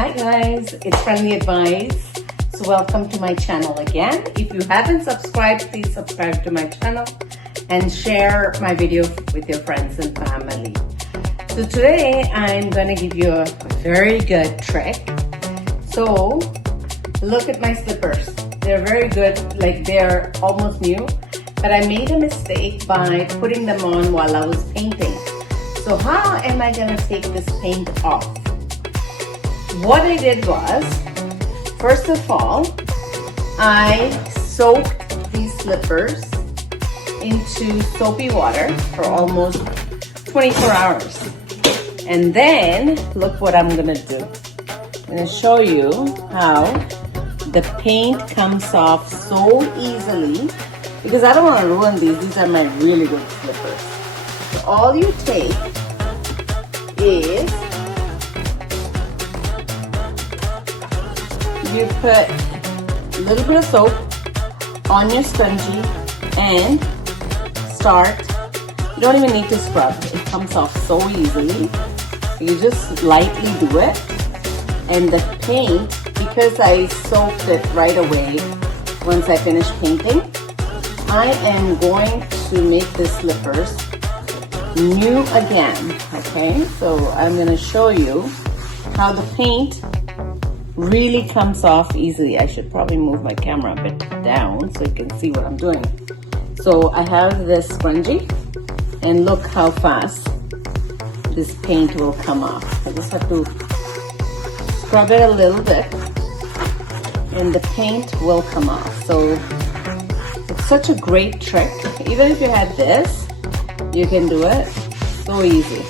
Hi guys, it's Friendly Advice. So welcome to my channel again. If you haven't subscribed, please subscribe to my channel and share my video with your friends and family. So today I'm going to give you a very good trick. So look at my slippers. They're very good, like they're almost new, but I made a mistake by putting them on while I was painting. So how am I going to take this paint off? What I did was, first of all, I soaked these slippers into soapy water for almost 24 hours. And then, look what I'm gonna do. I'm gonna show you how the paint comes off so easily, because I don't wanna ruin these. These are my really good slippers. So all you take is you put a little bit of soap on your scrunchie and start. You don't even need to scrub. It comes off so easily. You just lightly do it. And the paint, because I soaked it right away once I finished painting, I am going to make the slippers new again. Okay, so I'm going to show you how the paint really comes off easily. I should probably move my camera a bit down so you can see what I'm doing. So I have this scrunchie, and look how fast this paint will come off. I just have to scrub it a little bit and the paint will come off. So it's such a great trick. Even if you had this, you can do it so easy.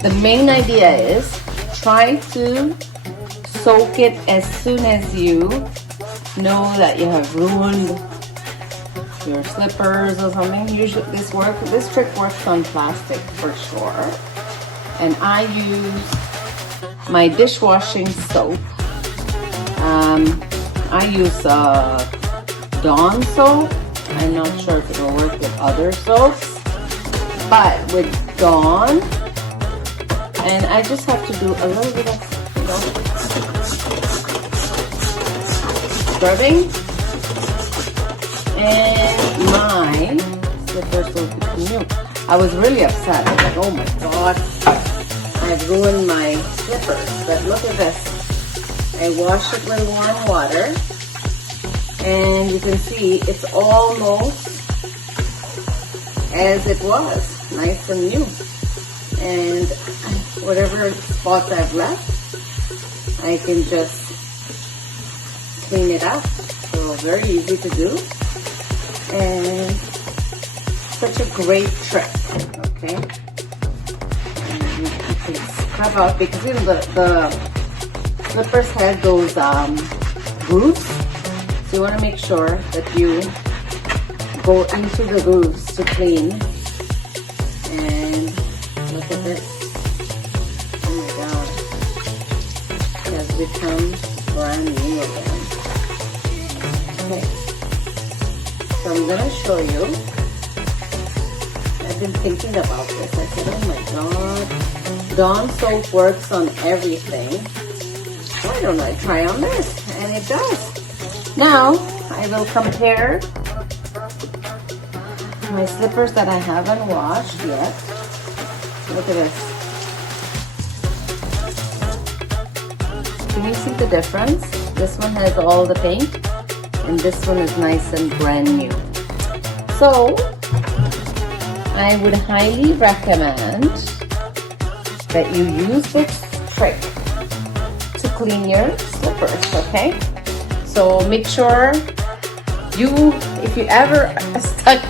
The main idea is try to soak it as soon as you know that you have ruined your slippers or something. Usually this trick works on plastic for sure. And I use my dishwashing soap. I use Dawn soap. I'm not sure if it will work with other soaps, but with Dawn, and I just have to do a little bit of scrubbing, and my slippers will become new. I was really upset. I was like, oh my god, I've ruined my slippers. But look at this. I washed it with warm water, and you can see it's almost as it was, nice and new. And whatever spots I've left, I can just clean it up. So very easy to do, and such a great trick. Okay, and you can scrub out, because even the slippers have those grooves, so you want to make sure that you go into the grooves to clean. And look at this. Oh my god, it has become brand new again. Okay, so I'm gonna show you. I've been thinking about this. I said, oh my god, Dawn soap works on everything. Why don't I try on this? And it does. Now I will compare my slippers that I haven't washed yet. Look at this. Can you see the difference? This one has all the paint, and this one is nice and brand new. So I would highly recommend that you use this trick to clean your slippers. Okay, so make sure if you ever are stuck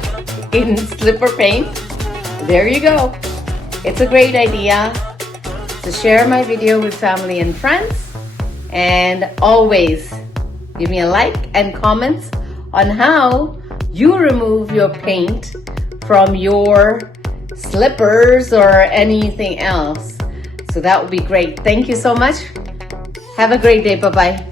in slipper paint, there you go. It's a great idea to share my video with family and friends, and always give me a like and comments on how you remove your paint from your slippers or anything else. So that would be great. Thank you so much. Have a great day. Bye-bye.